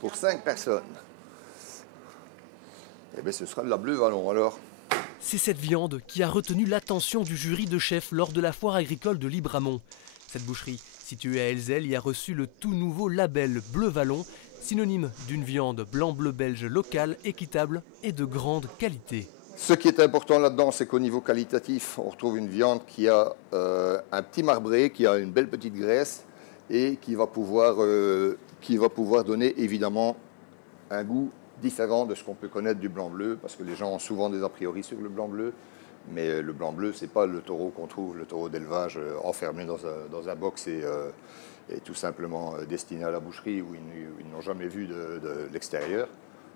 pour 5 personnes. Eh bien, ce sera de la Bleu Vallon alors. C'est cette viande qui a retenu l'attention du jury de chefs lors de la foire agricole de Libramont. Cette boucherie, située à Elzel, y a reçu le tout nouveau label Bleu Vallon, synonyme d'une viande blanc-bleu belge locale, équitable et de grande qualité. Ce qui est important là-dedans, c'est qu'au niveau qualitatif, on retrouve une viande qui a un petit marbré, qui a une belle petite graisse et qui va pouvoir donner évidemment un goût différent de ce qu'on peut connaître du blanc-bleu, parce que les gens ont souvent des a priori sur le blanc-bleu, mais le blanc-bleu, ce n'est pas le taureau qu'on trouve, le taureau d'élevage enfermé dans un box et tout simplement destiné à la boucherie où ils n'ont jamais vu de l'extérieur.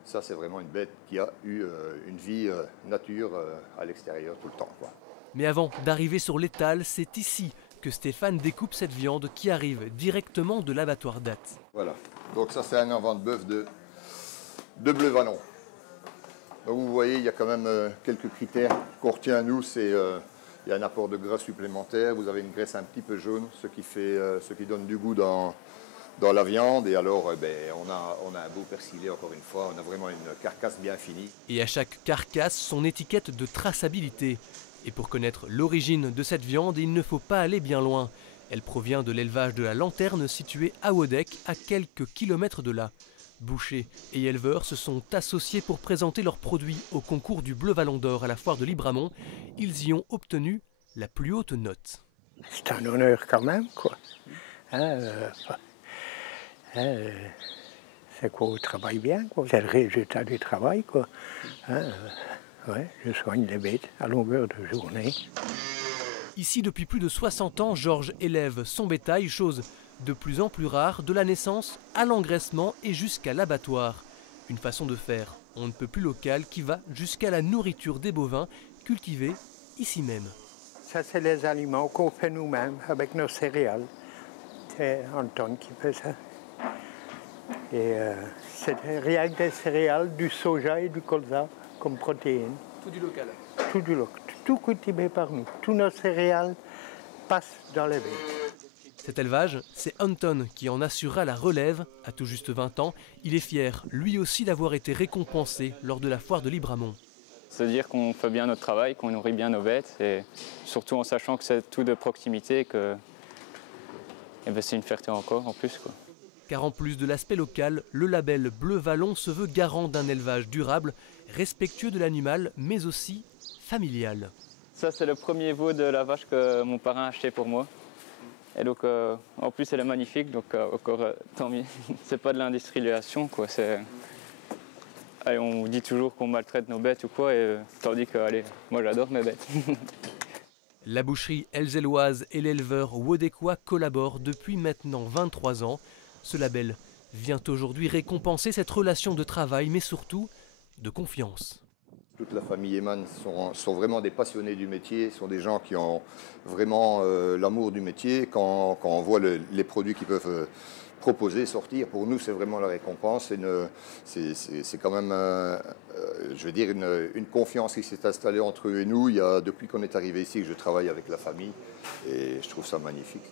Ça, c'est vraiment une bête qui a eu une vie nature à l'extérieur tout le temps, quoi. Mais avant d'arriver sur l'étal, c'est ici que Stéphane découpe cette viande qui arrive directement de l'abattoir d'Ath. Voilà, donc ça c'est un avant de bœuf de Bleu Vallon. Donc vous voyez, il y a quand même quelques critères qu'on retient à nous, c'est il y a un apport de gras supplémentaire, vous avez une graisse un petit peu jaune, ce qui donne du goût dans la viande, et alors on a un beau persilé encore une fois, on a vraiment une carcasse bien finie. Et à chaque carcasse, son étiquette de traçabilité. Et pour connaître l'origine de cette viande, il ne faut pas aller bien loin. Elle provient de l'élevage de la Lanterne situé à Wodek, à quelques kilomètres de là. Bouchers et éleveurs se sont associés pour présenter leurs produits au concours du Bleu Vallon d'Or à la foire de Libramont. Ils y ont obtenu la plus haute note. C'est un honneur quand même, quoi. C'est qu'on travaille bien, quoi. C'est le résultat du travail, quoi. Ouais, je soigne les bêtes à longueur de journée. Ici, depuis plus de 60 ans, Georges élève son bétail, chose de plus en plus rare, de la naissance à l'engraissement et jusqu'à l'abattoir. Une façon de faire, on ne peut plus locale, qui va jusqu'à la nourriture des bovins cultivés ici même. Ça, c'est les aliments qu'on fait nous-mêmes avec nos céréales. C'est Anton qui fait ça. Et c'est rien que des céréales, du soja et du colza comme protéines. Tout du local. Tout du local, tout cultivé par nous. Tous nos céréales passent dans les bêtes. Cet élevage, c'est Anton qui en assurera la relève. À tout juste 20 ans, il est fier, lui aussi, d'avoir été récompensé lors de la foire de Libramont. Se dire qu'on fait bien notre travail, qu'on nourrit bien nos bêtes, et surtout en sachant que c'est tout de proximité, que c'est une fierté encore en plus, quoi. Car en plus de l'aspect local, le label Bleu Vallon se veut garant d'un élevage durable, respectueux de l'animal, mais aussi familial. Ça, c'est le premier veau de la vache que mon parrain a acheté pour moi. Et donc, en plus, elle est magnifique, donc encore tant mieux. C'est pas de l'industrialisation, quoi. Allez, on dit toujours qu'on maltraite nos bêtes ou quoi, tandis que, allez, moi j'adore mes bêtes. La boucherie elzelloise et l'éleveur wodekois collaborent depuis maintenant 23 ans. Ce label vient aujourd'hui récompenser cette relation de travail, mais surtout de confiance. Toute la famille Eman sont vraiment des passionnés du métier, sont des gens qui ont vraiment l'amour du métier. Quand on voit les produits qu'ils peuvent proposer, sortir, pour nous c'est vraiment la récompense. C'est quand même, je veux dire, une confiance qui s'est installée entre eux et nous. Depuis qu'on est arrivé ici, que je travaille avec la famille et je trouve ça magnifique.